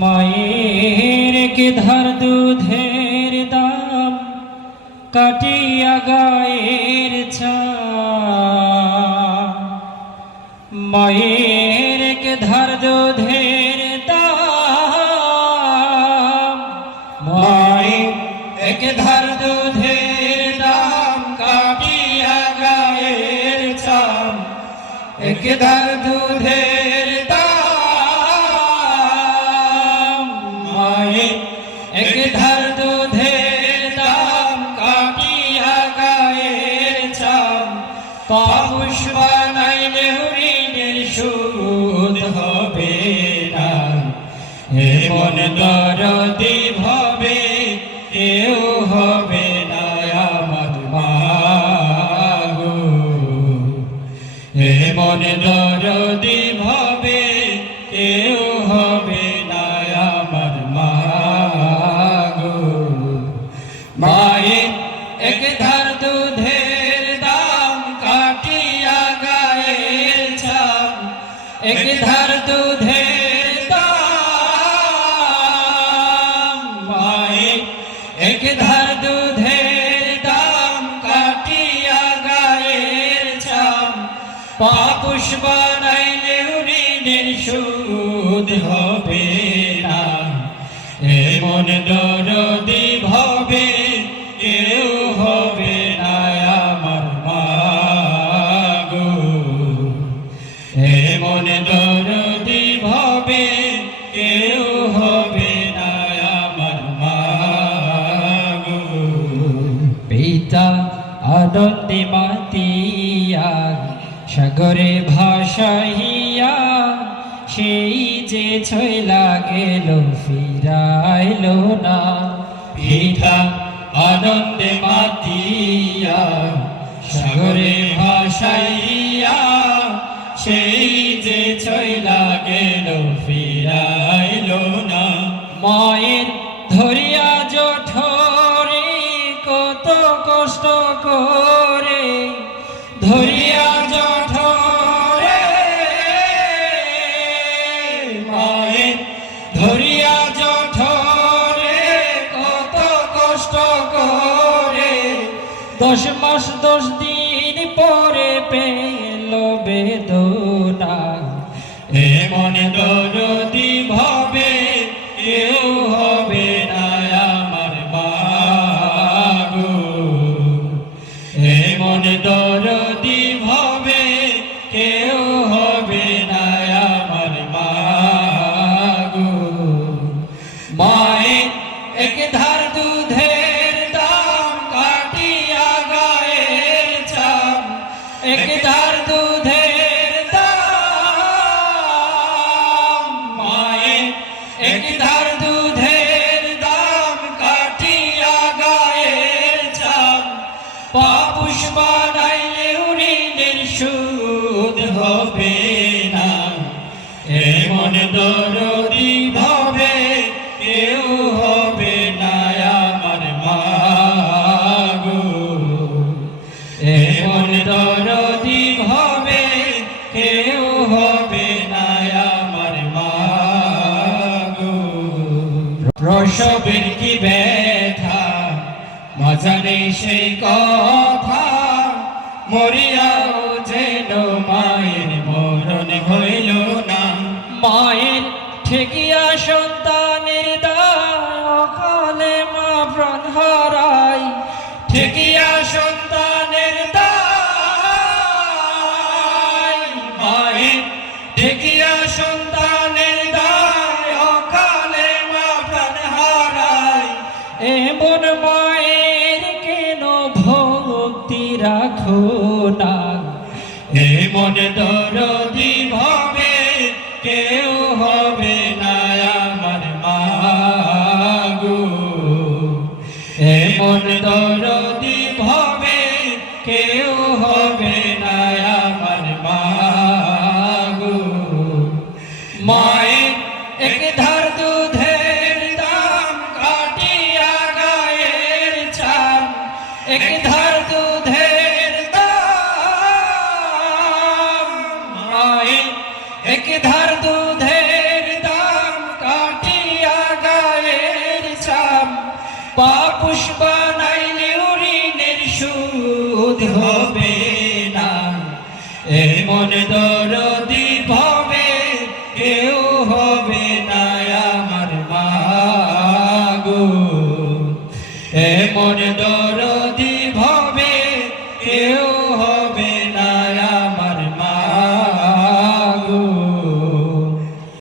মায়ের কে ধার দুধের দাম কাটিয়া গায়ের চাম মায়ের কে ধার দুধের দাম মায়ের কে ধার দুধের দাম কাটিয়া গায়ের চাম এক ধার দুধের এক ধার দুধের দাম কাটিয়া গায়ের চাম পাপুষ বানাইলে ঋণের সুদ হবে না এমন দরদি ভাবে কেউ হবে না আমার মা গো এমন দরদি ভাবে কেউ হবে না আমার মা মায়ের এক ধার দুধের দাম কাটিয়া গায়ের চাম এক ধার দুধের দাম মায়ের এক ধার দুধের দাম কাটিয়া গায়ের চাম পাপুষ বানাইলে ঋণের সুদ হবে না এমন দরদি ভাবে কেউ হবে না আমার মা গো এমন দরদি ভাবে কেউ হবে না আমার মা গো পিতা আনন্দে মাতিয়া সাগরে ভাসাইয়া সেই যে ছয়লা গেল ফিরাইল না পিতা আনন্দে মাতিয়া সাগরে ভাসাইয়া সেই যে ছয়লা গেল ফিরাইল না মায়ের ধরিয়া জঠরে কত কষ্ট করে ধরিয়া জঠরে মায়ের ধরিয়া জঠরে কত কষ্ট করে 10 মাস 10 দিন পরে পেল বেদনা এমন দরদি ভাবে কেউ হবে না আমার মা গো এমন দরদি ভাবে কেউ হবে না আমার মা গো মায়ের এক ধার দুধের দাম কাটিয়া গায়ের চাম এক ধার দুধের দাম মায়ের এক ধার দুধের দাম কাটিয়া গায়ের চাম পাপুষ বানাইলে ঋণের সুদ হবে না এমন দরদি ভাবে কেউ হবে না আমার মা গো এমন দরদি ভাবে কেউ হবে না আমার মা গো প্রসবের কি ব্যথা মজারে সেই কথা মরিয়াও যেন মায়ের মরণ হইল না মায়ের ঠেকিয়া সন্তানের দায় মা প্রাণ হারাই ঠেকিয়া সন্তানের দায় মায়ের ঠেকিয়া সন্তানের দায় অকালে মা প্রাণ হারাই এমন মায়ের কেন ভক্তি রাখো না এমন দরদি ভাবে কেউ হবে না আমার মা গো এমন দরদি ভাবে কেউ হবে না আমার মা গো মায়ের এক ধার দুধের দাম কাটিয়া গায়ের চাম এক ধার দুধের দাম পাপুষ বানাইলেও ঋণের সুদ হবে না, এমন দরদি ভাবে কেউ হবে না আমার মাগো, এমন দরদি ভাবে কেউ হবে